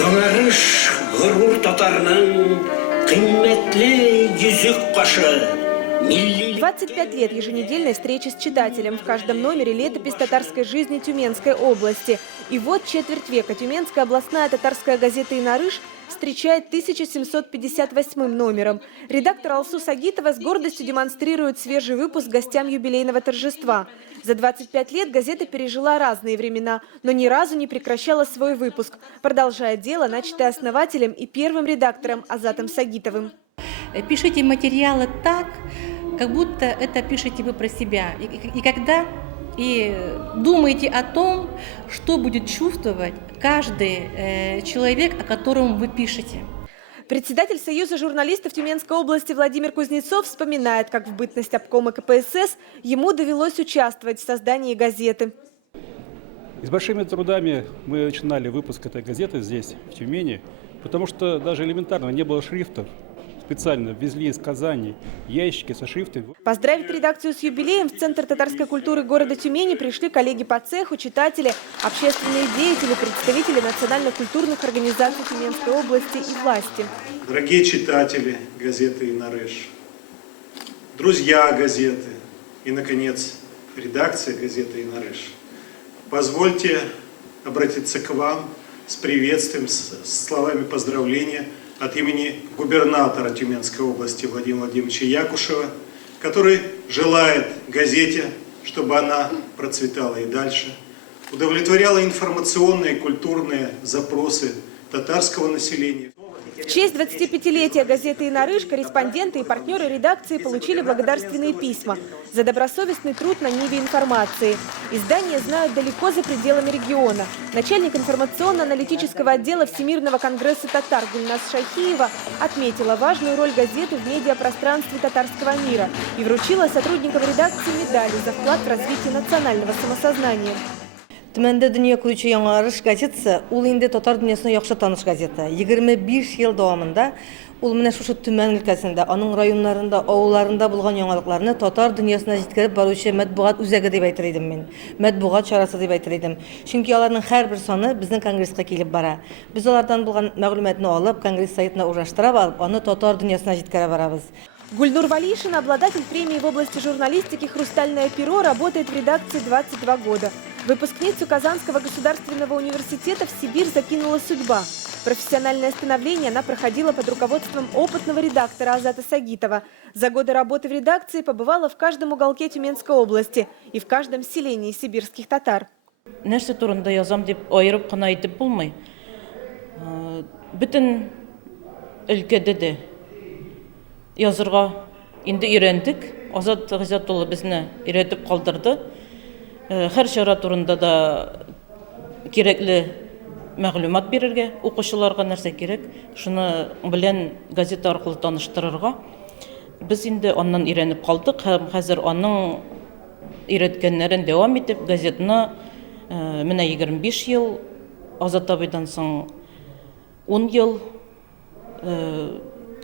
Яңарыш ғұрур татарның қимметлі yüzük қашы. 25 лет еженедельной встречи с читателем. В каждом номере летопись татарской жизни Тюменской области. И вот четверть века Тюменская областная татарская газета «Инарыш» встречает 1758 номером. Редактор Алсу Сагитова с гордостью демонстрирует свежий выпуск гостям юбилейного торжества. За 25 лет газета пережила разные времена, но ни разу не прекращала свой выпуск, продолжая дело, начатое основателем и первым редактором Азатом Сагитовым. Пишите материалы так, как будто это пишете вы про себя. И думаете о том, что будет чувствовать каждый человек, о котором вы пишете. Председатель Союза журналистов Тюменской области Владимир Кузнецов вспоминает, как в бытность обкома КПСС ему довелось участвовать в создании газеты. И с большими трудами мы начинали выпуск этой газеты здесь, в Тюмени, потому что даже элементарно не было шрифтов. Специально везли из Казани ящики со шрифтами. Поздравить редакцию с юбилеем в Центр татарской культуры города Тюмени пришли коллеги по цеху, читатели, общественные деятели, представители национально-культурных организаций Тюменской области и власти. Дорогие читатели газеты «Инарыш», друзья газеты и, наконец, редакция газеты «Инарыш», позвольте обратиться к вам с приветствием, с словами поздравления от имени губернатора Тюменской области Владимира Владимировича Якушева, который желает газете, чтобы она процветала и дальше, удовлетворяла информационные и культурные запросы татарского населения. В честь 25-летия газеты «Инарыш» корреспонденты и партнеры редакции получили благодарственные письма за добросовестный труд на ниве информации. Издание знают далеко за пределами региона. Начальник информационно-аналитического отдела Всемирного конгресса татар Гульназ Шайхиева отметила важную роль газеты в медиапространстве татарского мира и вручила сотрудникам редакции медали за вклад в развитие национального самосознания. Төмәндә дөнья күрүче «Яңарыш» газетасы ул инде татар дөньясына яхшы таныш газета. 25 ел дәвамында ул менә шушы Төмән өлкәсендә, аның районнарында, авылларында булган яңалыкларны татар дөньясына җиткереп баручы матбугат үзәге дип әйтер идем мин. Матбугат чарасы дип әйтер идем. Чөнки аларның һәрбер саны безнең конгресска килеп бара. Без алардан булган мәгълүматны алып, конгресс сайтына урнаштырып алып, аны татар дөньясына җиткерә барабыз. Гульнур Валишина, обладатель премии в области журналистики «Хрустальное перо», работает в редакции 22 года. Выпускницу Казанского государственного университета в Сибирь закинула судьба. Профессиональное становление она проходила под руководством опытного редактора Азата Сагитова. За годы работы в редакции побывала в каждом уголке Тюменской области и в каждом селении сибирских татар. Нәрсә турында язам дип аерып кына әйтеп булмый. Бөтен өлкәдә дә язырга инде өйрәндек. Азат Гыйззәтулла безне өйрәтеп калдырды. Һәр чара турында да кирәкле мәгълүмат бирергә, укучыларга нәрсә кирәк, шуны белән газета аркылы таныштырырга. Без инде аннан өйрәнеп калдык һәм хәзер аның өйрәткәннәрен дәвам итеп газетаны менә 25 ел, Азат абыйдан соң 10 ел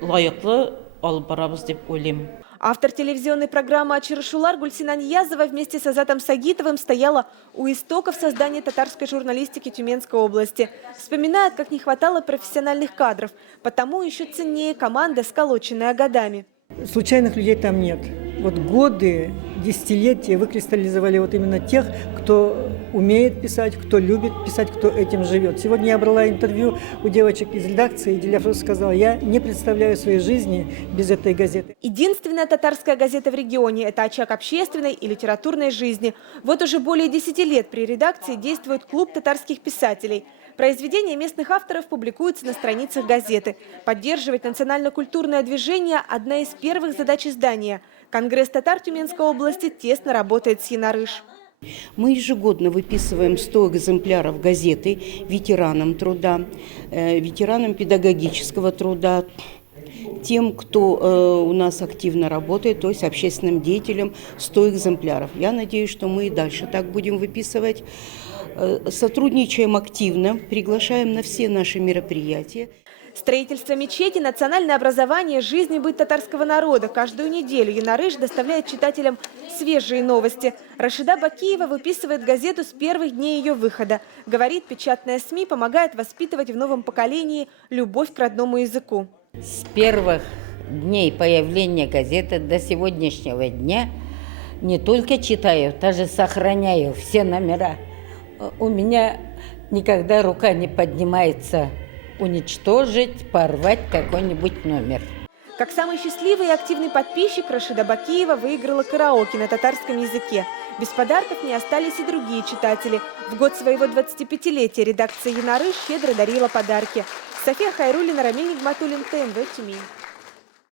лаеклы алып барабыз дип уйлыйм. Автор телевизионной программы «Ачырышулар» Гульсина Ниязова вместе с Азатом Сагитовым стояла у истоков создания татарской журналистики Тюменской области. Вспоминает, как не хватало профессиональных кадров, потому еще ценнее команда, сколоченная годами. Случайных людей там нет. Вот годы, десятилетия выкристаллизовали вот именно тех, кто умеет писать, кто любит писать, кто этим живет. Сегодня я брала интервью у девочек из редакции, и Диля просто сказала, я не представляю своей жизни без этой газеты. Единственная татарская газета в регионе – это очаг общественной и литературной жизни. Вот уже более 10 лет при редакции действует клуб татарских писателей. Произведения местных авторов публикуются на страницах газеты. Поддерживать национально-культурное движение – одна из первых задач издания. Конгресс татар Тюменской области тесно работает с «Инарыш». Мы ежегодно выписываем 100 экземпляров газеты ветеранам труда, ветеранам педагогического труда, тем, кто у нас активно работает, то есть общественным деятелям 100 экземпляров. Я надеюсь, что мы и дальше так будем выписывать. Сотрудничаем активно, приглашаем на все наши мероприятия. Строительство мечети, национальное образование, жизнь и быт татарского народа. Каждую неделю Янарыш доставляет читателям свежие новости. Рашида Бакиева выписывает газету с первых дней ее выхода. Говорит, печатная СМИ помогает воспитывать в новом поколении любовь к родному языку. С первых дней появления газеты до сегодняшнего дня не только читаю, даже сохраняю все номера. У меня никогда рука не поднимается уничтожить, порвать какой-нибудь номер. Как самый счастливый и активный подписчик, Рашида Бакиева выиграла караоке на татарском языке. Без подарков не остались и другие читатели. В год своего 25-летия редакция «Янарыш» щедро дарила подарки. София Хайруллина, Рамиль Нигматуллин, ТНВ, Тюмень.